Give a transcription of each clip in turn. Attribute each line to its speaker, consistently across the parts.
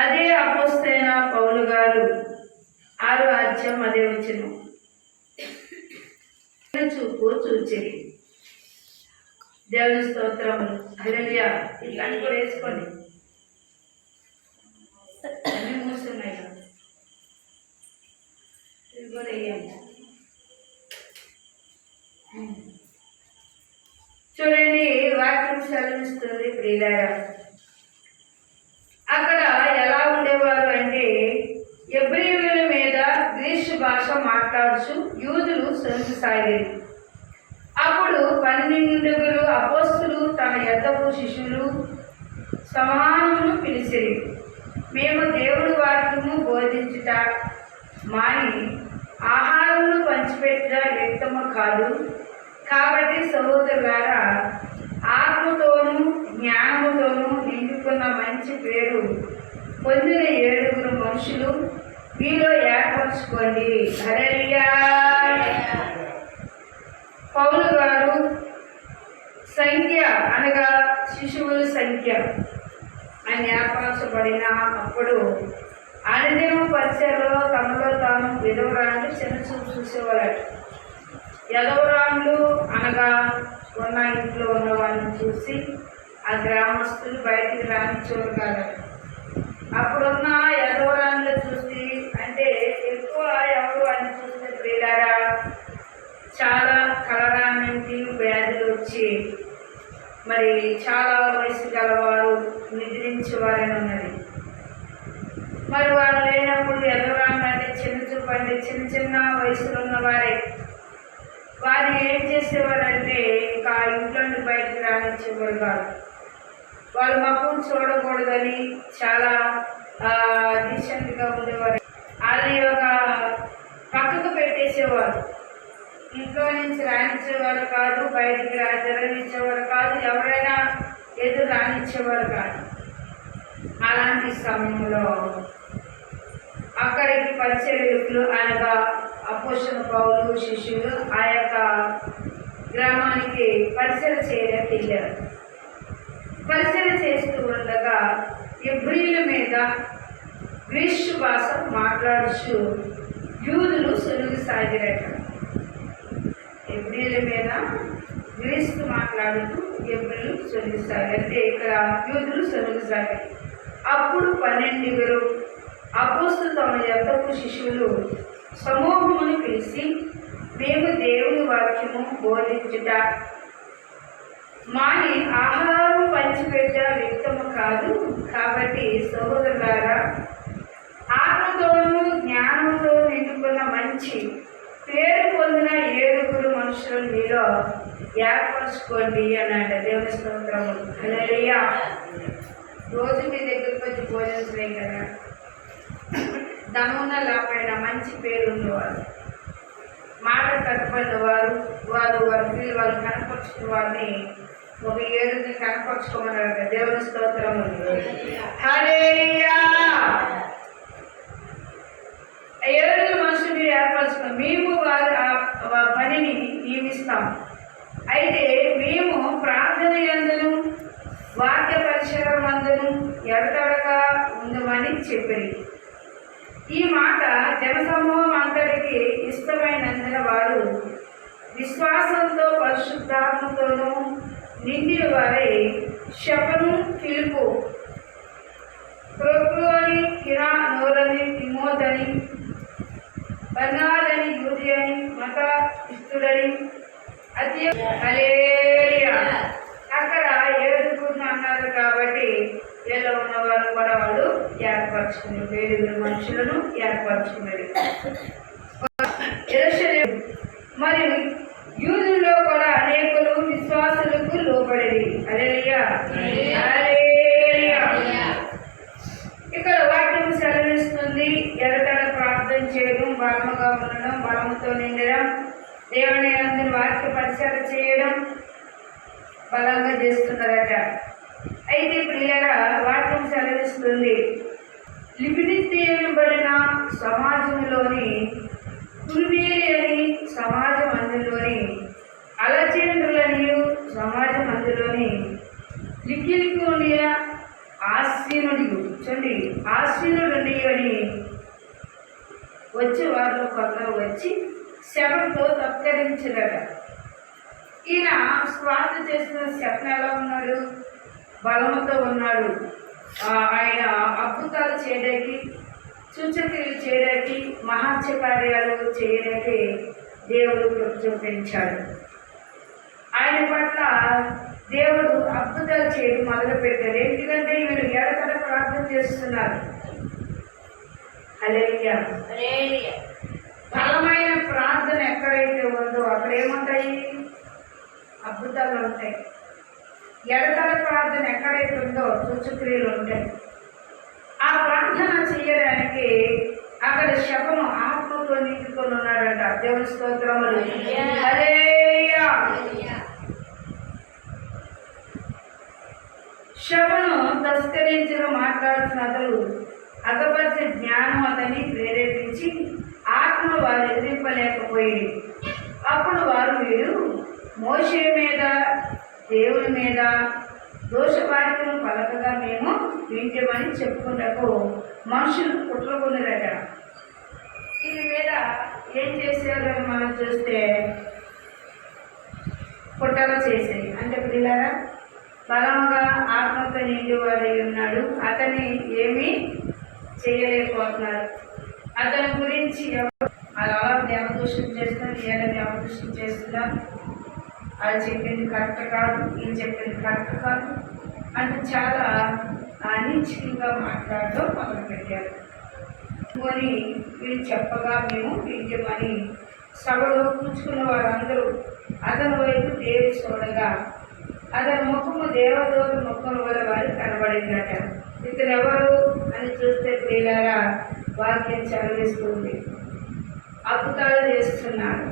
Speaker 1: అదే అపోస్తైన పౌలు గారు? ఆరు అధ్యాయం అదే వచ్చిన చూపు చూచి దేవుని స్తోత్రములు. హరలియ ఈ కళ్ళు కూడా వేసుకోండి. అన్నీ మూస్తున్నాయి ఇది కూడా వేయండి. చూడండి వాక్యం సెలవిస్తుంది ప్రియులారా. అక్కడ ఎలా ఉండేవారు అంటే ఎబ్రియుల మీద గ్రీసు భాష మాట్లాడుచు యూదులు సాగేది అప్పుడు పన్నెండుగురు అపోస్తులు తన యొద్దకు శిష్యులు సమానమును పిలిచిరి మేము దేవుడి వాక్యము బోధించుట మాని ఆహారమును పంచిపెట్టుట వ్యక్తము కాదు. కాబట్టి సహోదరులారా ఆత్మతోనూ జ్ఞానముతోనూ నిండుకున్న మంచి పేరు. పొందిన ఏడుగురు మనుషులు మీలో ఏర్పరచుకోండి. హల్లెలూయా. పౌలు గారు సంఖ్య అనగా శిశువుల సంఖ్య. అని ఏర్పరచబడిన అప్పుడు అనుదినం పరిచయలో తమలో తాను విధవరాన్ని చిన్న చూపు చూసేవారట. యదవరాములు అనగా ఉన్న ఇంట్లో ఉన్న వాళ్ళని చూసి ఆ గ్రామస్తులు బయటికి రానిచ్చేవారు కాదు. అప్పుడున్న యదవరాములు చూసి అంటే ఎక్కువ ఎవరు అని చూస్తే ప్రియులారా చాలా కలరానికి వ్యాధులు వచ్చి మరి చాలా వయసు గలవారు నిద్రించేవారని ఉన్నది. మరి వారు లేనప్పుడు ఎదవరాంగ్ అంటే చిన్న చూపండి చిన్న చిన్న వయసులో ఉన్నవారే. వారు ఏం చేసేవారంటే ఇంకా ఇంట్లో బయటకు రానిచ్చేవారు కాదు. వాళ్ళు ముఖం చూడకూడదని చాలా డీసెంట్గా ఉండేవారు. వాళ్ళని ఒక పక్కకు పెట్టేసేవారు. ఇంట్లో నుంచి రాణించేవారు కాదు బయటికి రా జరగనిచ్చేవారు కాదు ఎవరైనా ఎదురు రాణించేవారు కాదు. అలాంటి సమయంలో అక్కడికి పరిచయ వ్యక్తులు అనగా అపోషణ పౌరులు శిష్యులు ఆ యొక్క గ్రామానికి పరిచయ చేయడానికి వెళ్ళారు పరిచయం చేస్తూ ఉండగా ఎబ్రిల మీద గ్రీషు భాష మాట్లాడుచు యూదులు సులుగు సాగిరట. ఎబ్రిల మీద గ్రీస్కు మాట్లాడుతూ ఎబ్రిలు సొలిగిసాగి అంటే ఇక్కడ యూదులు సొలిగిసాగి అప్పుడు పన్నెండుగురు అపోస్తు తమ యొద్దకు శిష్యులు సమూహమును పిలిచి మేము దేవుని వాక్యము బోధించుట మాని ఆహారం పంచిపెట్ట వ్యక్తము కాదు. కాబట్టి సహోదరులారా ఆత్మతోనూ జ్ఞానంతో నిండుకున్న మంచి పేరు పొందిన ఏడుగురు మనుషులు మీలో ఏర్పరచుకోండి అన్నాడు దేవుని స్తోత్రము. హల్లెలూయా. రోజు మీ దగ్గరకు వచ్చి భోజనం కదా. ధనమున లేకపోయినా మంచి పేరు ఉండేవారు మాట కట్టుబడిన వారు వారు వారి వాళ్ళు కనపరుచుకున్న వారిని ఒక ఏడుని కనపరుచుకోమన్నారు కదా, దేవుని స్తోత్రం హల్లెలూయా! ఏడుగురు మనుషులు మీరు ఏర్పరచుకున్నాం మేము వారి ఆ- పనిని నియమిస్తాం. అయితే మేము ప్రార్థన ఎందును వాక్య పరిసరం అందును ఎడతడగా ఉందమని చెప్పింది ఈ మాట జనసమూహం అంతటికి ఇష్టమైనందున వారు విశ్వాసంతో పరిశుద్ధాత్మతోనూ నిండిన వారై శపను పిలుపు ప్రోక్రోని కిరా నోరని తిమోదని బన్నాలని యూది అని మత ఇస్తుడని అతి అక్కడ ఏడుగురు అన్నారు కాబట్టి వీళ్ళు ఉన్న కూడా వాళ్ళు ఏర్పరచుకుని వేరు మనుషులను ఏర్పరచుకున్నది మరియు యూదుల్లో కూడా అనేకులు విశ్వాసులకు లోబడేది హల్లెలూయా హల్లెలూయా ఇక్కడ వాక్యం సెలవిస్తుంది ఎరతడ ప్రార్థన చేయడం బలముగా ఉండడం నిండడం దేవుని అందరి వాక్య పరిచయం చేయడం బలంగా చేస్తున్నారట. అయితే ప్రియుల వాక్యం సెలవిస్తుంది. లిపిడితీయబడిన సమాజంలోని కుర్వీలి అని సమాజం అందులోని అలచేంద్రులని సమాజం అందులోని లిక్కిలికోనియా ఆశీనుడి చూడండి ఆశీనుడు అని వచ్చి వారిలో కొందరు వచ్చి శవంతో తత్కరించడట ఈయన స్వార్థ చేసిన శవం ఎలా ఉన్నాడు? బలముతో ఉన్నాడు. ఆయన అద్భుతాలు చేయడానికి సూచక్రియలు చేయడానికి మహాత్య కార్యాలు చేయడానికి దేవుడు కృప చూపించాడు ఆయన పట్ల దేవుడు అద్భుతాలు చేయడం మొదలు పెట్టారు ఎందుకంటే వీళ్ళు ఎడతడ ప్రార్థన చేస్తున్నారు. బలమైన ప్రార్థన ఎక్కడైతే ఉందో అక్కడ ఏముంటాయి? అద్భుతాలు ఉంటాయి. ఎడతల ప్రార్థన ఎక్కడైతే ఉందో సూచక్రియలు ఉంటాయి. ఆ ప్రార్థన చేయడానికి అక్కడ శవను ఆత్మతో నింపుకొని ఉన్నాడంట. దేవుని స్తోత్రములు. శవను తస్కరించిన మాట్లాడుతున్న అతడు అగపరిచే జ్ఞానం అతన్ని ప్రేరేపించి ఆత్మ వారు ఎదిరింపలేకపోయింది అప్పుడు వారు వీరు మోషే మీద దేవుని మీద దోషపాఠ్యం పలకగా మేము వింటామని చెప్పుకున్నకు మనుషులు కుట్రకున్నారట దీని మీద ఏం చేసేవారు మనం చూస్తే పుట్టలు చేసాయి అంటే పిల్లరా బలముగా ఆత్మతో నిండివాడై ఉన్నాడు. అతని ఏమీ చేయలేకపోతున్నారు. అతని గురించి ఎవరు అలా దేవదూషణ చేస్తున్నారు ఇలా దేవదూషణ చేస్తున్నారు అది చెప్పింది కరెక్ట్ కాదు ఇది చెప్పింది కరెక్ట్ కాదు అంటే చాలా మాట్లాడటం మాట్లాడడం మొదలుపెట్టారు. కొని వీళ్ళు చెప్పగా మేము వింటామని సభలో కూర్చుకున్న వారందరూ అతని వైపు దేవి చూడగా అతని ముఖము దేవదోని ముఖం వల్ల వారికి కనబడిందట. ఇతను ఎవరు అని చూస్తే ప్రియులారా వాక్యం చదివిస్తుంది. అద్భుతాలు చేస్తున్నాడు.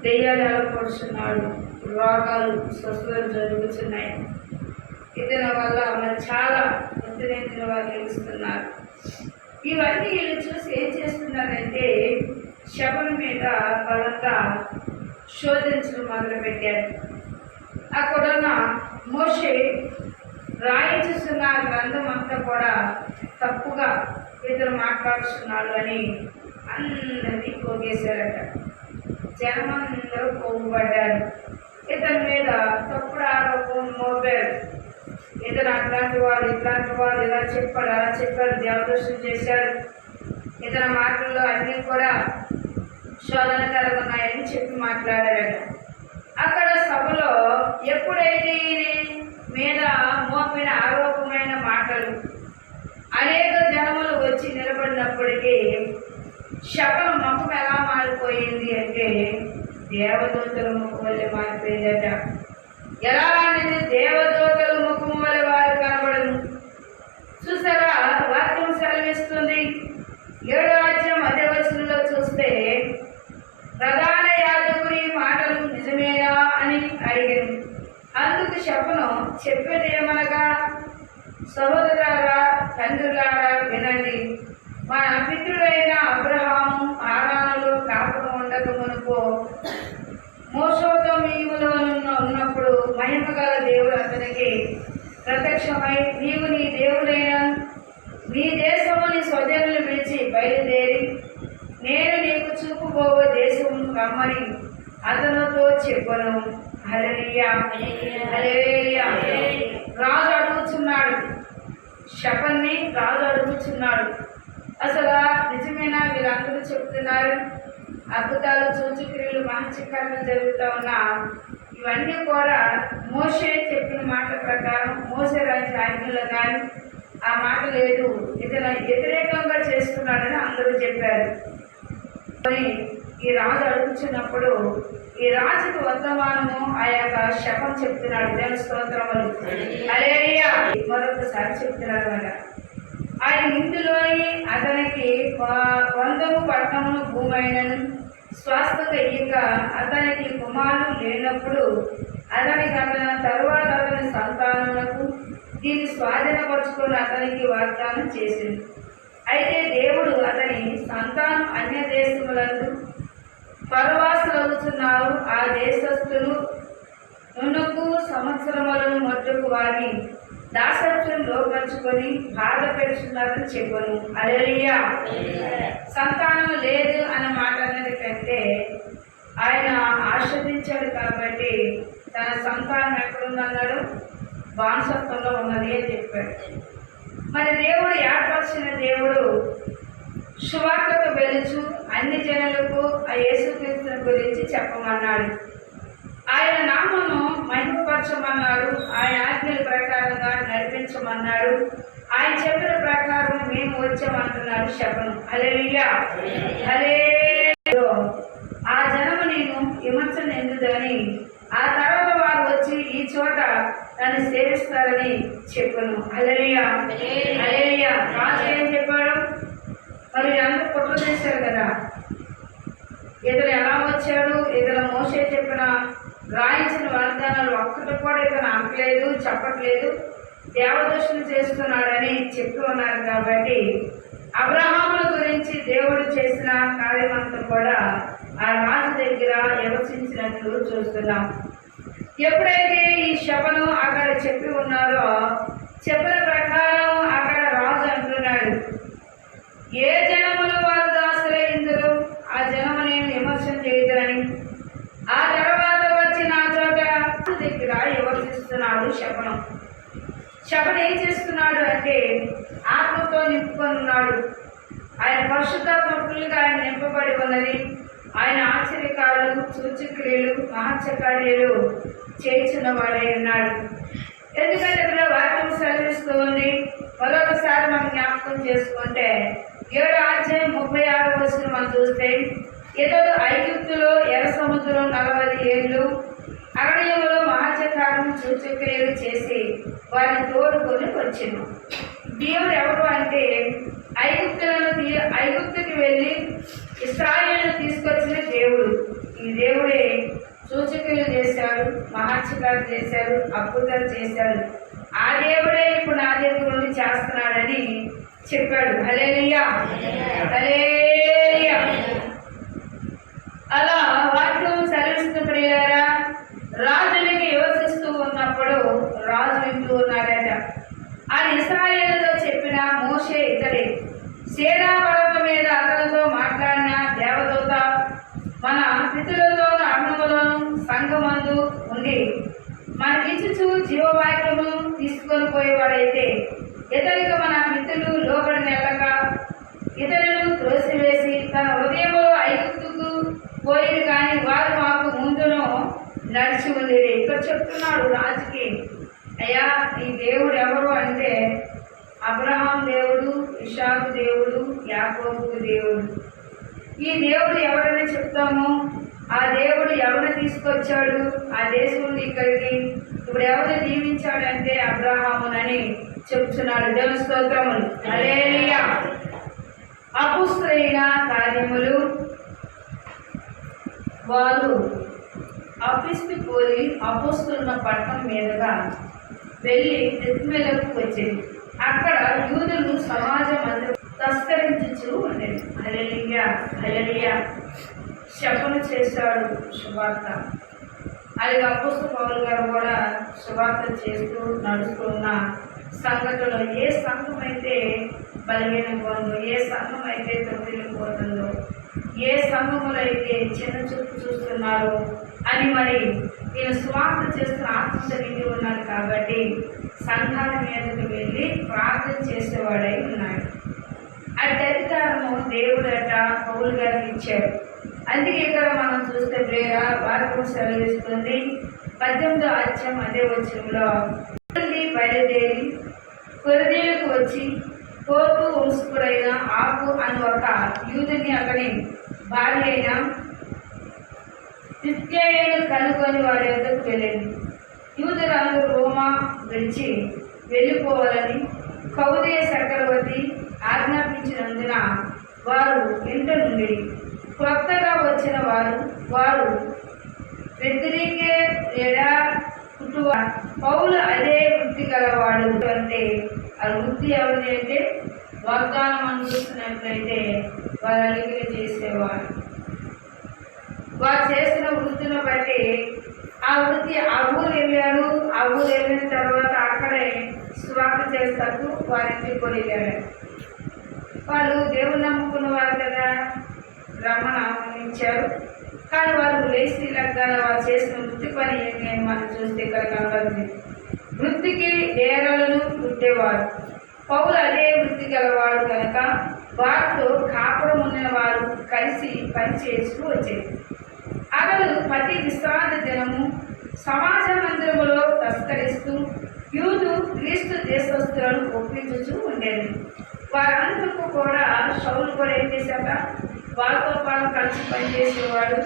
Speaker 1: దెయ్యాలు అలపడుచున్నాడు రోగాలు స్వస్థలు జరుగుతున్నాయి. ఇతని వల్ల మరి చాలా ఉత్తరేంద్ర వారు తెలుస్తున్నారు ఇవన్నీ వీళ్ళు చూసి ఏం చేస్తున్నారంటే శవం మీద బలంగా శోధించడం మొదలుపెట్టారు. అక్కడున్న మోషే చూస్తున్న గ్రంథం అంతా కూడా తప్పుగా ఇతరులు మాట్లాడుతున్నాడు అని అందరినీ పోగేశారట. జనమందరూ పోగుపడ్డారు ఇతని మీద తప్పుడు ఆరోపణ మోపారు. ఇతను అట్లాంటి వాడు ఇట్లాంటి వాడు ఇలా చెప్పాడు అలా చెప్పాడు దేవదర్శనం చేశాడు. ఇతర మాటల్లో అన్నీ కూడా శోధనకరంగా ఉన్నాయని చెప్పి మాట్లాడారట. అక్కడ సభలో ఎప్పుడైతే మీద మోపిన ఆరోపమైన మాటలు. అనేక జనములు వచ్చి నిలబడినప్పటికీ శకల ముఖం ఎలా మారిపోయింది అంటే దేవదూతల ముఖం వల్ల మారిపోయిందట. ఎలా అనేది దేవదూతల ముఖం వల్ల వారు కనబడను. చూసారా? వాక్యం సెలవిస్తుంది. ఏడో అధ్యాయం అదే వచనంలో చూస్తే ప్రధాన యాదకుని మాటలు నిజమేనా అని అడిగాను. అందుకు చెప్పను చెప్పేది ఏమనగా సహోదరారా తండ్రులారా వినండి. మన పితృడైన అబ్రహాము ఆరాణలో కాపురం ఉండక మునుపు మోసోదమీయులో ఉన్నప్పుడు మహిమగల దేవుడు అతనికి ప్రత్యక్షమై నీవు నీ దేవుడైన నీ దేశముని స్వజనులు పిలిచి బయలుదేరి నేను నీకు చూపుబోవు దేశం రమ్మని అతనితో చెప్పను. రాజు అడుగుతున్నాడు శపన్ని రాజు అడుగుతున్నాడు అసలు నిజమేనా వీళ్ళందరూ చెప్తున్నారు? అద్భుతాలు సూచక్రియలు మహత్యకరంగా జరుగుతూ ఉన్నా ఇవన్నీ కూడా మోసే చెప్పిన మాటల ప్రకారం మోసే రాజు ఆజ్ఞలు కానీ ఆ మాట లేదు. ఇతను వ్యతిరేకంగా చేస్తున్నాడని అందరూ చెప్పారు. మరి ఈ రాజు అడుగుచున్నప్పుడు ఈ రాజుకు వర్తమానము ఆ యొక్క శపం చెప్తున్నాడు. దేవుని స్తోత్రములు. అలేరియా మరొకసారి చెప్తున్నాడు అన్నమాట ఆయన ఇంటిలోని అతనికి వ- వందము పట్టణమును భూమైనను స్వాస్థత ఇక అతనికి కుమారులు లేనప్పుడు అతనికి అతని తరువాత అతని సంతానములకు దీన్ని స్వాధీనపరుచుకొని అతనికి వాగ్దానం చేసింది. అయితే దేవుడు అతని సంతానం అన్య దేశములందు పరవాసులవుతున్నారు. ఆ దేశస్థులు మునుకు సంవత్సరములను మట్టుకు వారి దాసత్వం లోపరుచుకొని బాధపడుతున్నారని చెప్పను. అలలియా సంతానం లేదు అన్న మాట అన్నది కంటే ఆయన ఆశ్రదించాడు కాబట్టి తన సంతానం ఎక్కడుందన్నాడు? వాంసత్వంలో ఉన్నది అని చెప్పాడు. మరి దేవుడు ఏర్పరిచిన దేవుడు శువార్తకు వెలుచు అన్ని జనులకు ఆ యేసుక్రీస్తుని గురించి చెప్పమన్నాడు. ఆయన నామను మహిమపరచమన్నాడు. ఆయన ఆజ్ఞల ప్రకారంగా నడిపించమన్నాడు. ఆయన చెప్పిన ప్రకారం మేము వచ్చామంటున్నాడు శపను అలెలియా అలే ఆ జనము నేను విమర్శన ఎందుదని ఆ తర్వాత వారు వచ్చి ఈ చోట నన్ను సేవిస్తారని చెప్పను. అలలియా అలలియా రాజు ఏం చెప్పాడు మరి అందరూ కుట్ర చేశారు కదా. ఇతను ఎలా వచ్చాడు? ఇతను మోసే చెప్పిన రాయించిన వాగ్దానాలు ఒక్కటి కూడా ఇతను ఆపలేదు చెప్పట్లేదు. దేవదర్శనం చేస్తున్నాడని చెప్పి ఉన్నారు కాబట్టి అబ్రహాముల గురించి దేవుడు చేసిన కార్యమంతా కూడా ఆ రాజు దగ్గర నివసించినట్లు చూస్తున్నాం. ఎప్పుడైతే ఈ శపను అక్కడ చెప్పి ఉన్నారో చెప్పిన ప్రకారం అక్కడ రాజు అంటున్నాడు ఏ జనములు వారు ఆశ్రయించరు ఆ జనము నేను విమర్శన చేయదని ఆ తర్వాత వచ్చి నా చోట దగ్గర విమర్శిస్తున్నాడు శపనం శపన ఏం చేస్తున్నాడు అంటే ఆత్మతో నింపుకొని ఉన్నాడు ఆయన పరిశుద్ధ భక్తులుగా ఆయన నింపబడి ఉన్నది. ఆయన ఆశ్చర్యకారులు సూచక్రియలు మహత్సకార్యాలు చేయించిన వాడై ఉన్నాడు. ఎందుకంటే ఇక్కడ వాక్యం సెలవిస్తూ ఉంది. మరొకసారి మనం జ్ఞాపకం చేసుకుంటే ఏడు అధ్యాయం ముప్పై ఆరు వచ్చిన మనం చూస్తే ఇతడు ఐగుప్తులో ఎర్ర సముద్రం నలభై ఏళ్ళు అరణ్యంలో మహాచకారం సూచక్రియలు చేసి వారిని తోడుకొని వచ్చాను దేవుడు ఎవరు అంటే ఐగుప్తులను తీ- ఐగుప్తుకి వెళ్ళి ఇస్రాయేల్ను తీసుకొచ్చిన దేవుడు. ఈ దేవుడే సూచకులు చేశాడు మహాచకాలు చేశాడు అద్భుతాలు చేశాడు. ఆ దేవుడే ఇప్పుడు నా దగ్గర నుండి చేస్తున్నాడని చెప్పాడు. హలేలియా హలేలియా అలా వాక్యం సెలవిస్తూ ప్రియారా రాజునికి యోచిస్తూ ఉన్నప్పుడు రాజు వింటూ ఉన్నాడట. ఆ ఇస్రాయేలుతో చెప్పిన మోషే ఇతడే. సేనా మీద అతనితో మాట్లాడిన దేవదూత మన పితృలతోను అన్నములను సంఘమందు ఉండి మనకిచ్చుచు జీవవాక్యము తీసుకొని పోయేవాడైతే ఇతనికి మన మిత్రులు లోబడి నెలక ఇతరులను త్రోసివేసి తన ఉదయంలో ఐగుప్తుకు పోయింది కానీ వారు మాకు ముందును నడిచి ఉండేది ఇక్కడ చెప్తున్నాడు రాజుకి అయ్యా ఈ దేవుడు ఎవరు అంటే అబ్రహాం దేవుడు ఇషాకు దేవుడు యాకోబు దేవుడు. ఈ దేవుడు ఎవరని చెప్తాము? ఆ దేవుడు ఎవరిని తీసుకొచ్చాడు? ఆ దేశం ఇక్కడికి. ఇప్పుడు ఎవరిని దీవించాడంటే అబ్రహామునని చెప్తున్నాడు దేవుని స్తోత్రములు. అలేలియా అపుస్తైన కార్యములు వారు అపిస్తు పోలి అపోస్తున్న పట్టణం మీదుగా వెళ్ళి తిత్మెలకు వచ్చింది అక్కడ యూదులు సమాజ మందిరం తస్కరించు ఉండేది. హలలియా హలలియా శపన చేశాడు శుభార్త అది అపోస్తు పౌరులు గారు కూడా శుభార్త చేస్తూ నడుస్తున్న సంఘటనలో ఏ సంఘం అయితే బలహీనంగా ఉందో ఏ సంఘం అయితే తొమ్మిదిపోతుందో ఏ సంఘములు అయితే చిన్న చూపు చూస్తున్నారో అని మరి నేను స్వార్థ చేస్తున్న ఆత్మ నిండి ఉన్నాను కాబట్టి సంఘాల మీదకు వెళ్ళి ప్రార్థన చేసేవాడై ఉన్నాడు. అటు అధికారము దేవుడట పౌలు గారికి ఇచ్చాడు. అందుకే ఇక్కడ మనం చూస్తే ప్రేర వాక్యం సెలవిస్తుంది. పద్దెనిమిదో అధ్యాయం అదే వచ్చంలో బయలుదేరి కొరదేలకు వచ్చి కోపు వంశకుడైన ఆకు అని ఒక యూదుని అతని భార్య అయిన నిత్యాయుడు కనుకొని వారి వద్దకు వెళ్ళింది. యూదురాలు రోమా విడిచి వెళ్ళిపోవాలని కౌదయ చక్రవర్తి ఆజ్ఞాపించినందున వారు ఇంట నుండి క్రొత్తగా వచ్చిన వారు వారు వ్యతిరేకే చుట్టూ పౌలు అదే వృత్తి గలవాడు అంటే ఆ వృత్తి ఎవరిది అయితే వాగ్దానం అందిస్తున్నట్లయితే వారు అలిగిన చేసేవారు. వారు చేసిన వృత్తిని బట్టి ఆ వృత్తి ఆ ఊరు వెళ్ళాడు ఆ ఊరు వెళ్ళిన తర్వాత అక్కడే స్వార్థ చేస్తూ వారింటి కొనిగాడు వాళ్ళు దేవుని నమ్ముకున్న వారు కదా రమణ ఆహ్వానించారు. కానీ వారు లేచి లగ్గాల వారు చేసిన వృత్తి పని ఏమి అని మనం చూస్తే ఇక్కడ కనబడింది వృత్తికి నేరలను పుట్టేవారు. పౌలు అదే వృత్తి గలవాడు కనుక వారితో కాపురం ఉన్న వారు కలిసి పని చేస్తూ వచ్చేది అతడు ప్రతి విశ్రాంతి దినము సమాజ మందిరములో తస్కరిస్తూ యూదు క్రీస్తు దేశస్తులను ఒప్పించుచూ ఉండేది. వారందరికీ కూడా షౌలు కూడా ఏం చేశాక వారితో పాటు కలిసి పనిచేసేవాడు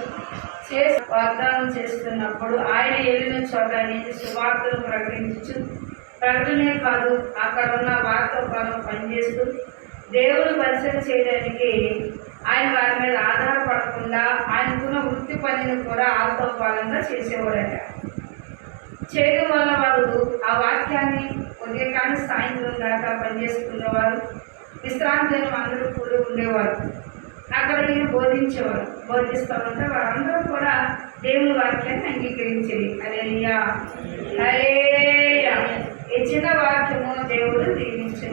Speaker 1: చేసి వాగ్దానం చేస్తున్నప్పుడు ఆయన వెళ్ళిన చోట నుంచి సువార్తను ప్రకటించు. ప్రకటనే కాదు అక్కడ ఉన్న వారితో పాటు పనిచేస్తూ దేవుని పరిచయం చేయడానికి ఆయన వారి మీద ఆధారపడకుండా ఆయనకున్న వృత్తి పనిని కూడా ఆత్మపాలంగా చేసేవాడట. చేయడం వల్ల వారు ఆ వాక్యాన్ని ఉదయకాన్ని సాయంత్రం దాకా పనిచేసుకునేవారు విశ్రాంతి అందరూ కూడి ఉండేవారు. అక్కడ మీరు బోధించేవారు. బోధిస్తామంటే వారందరూ కూడా దేవుని వాక్యాన్ని అంగీకరించేది. అలేయా అలేయా ఇచ్చిన వాక్యము దేవుడు దీవించిన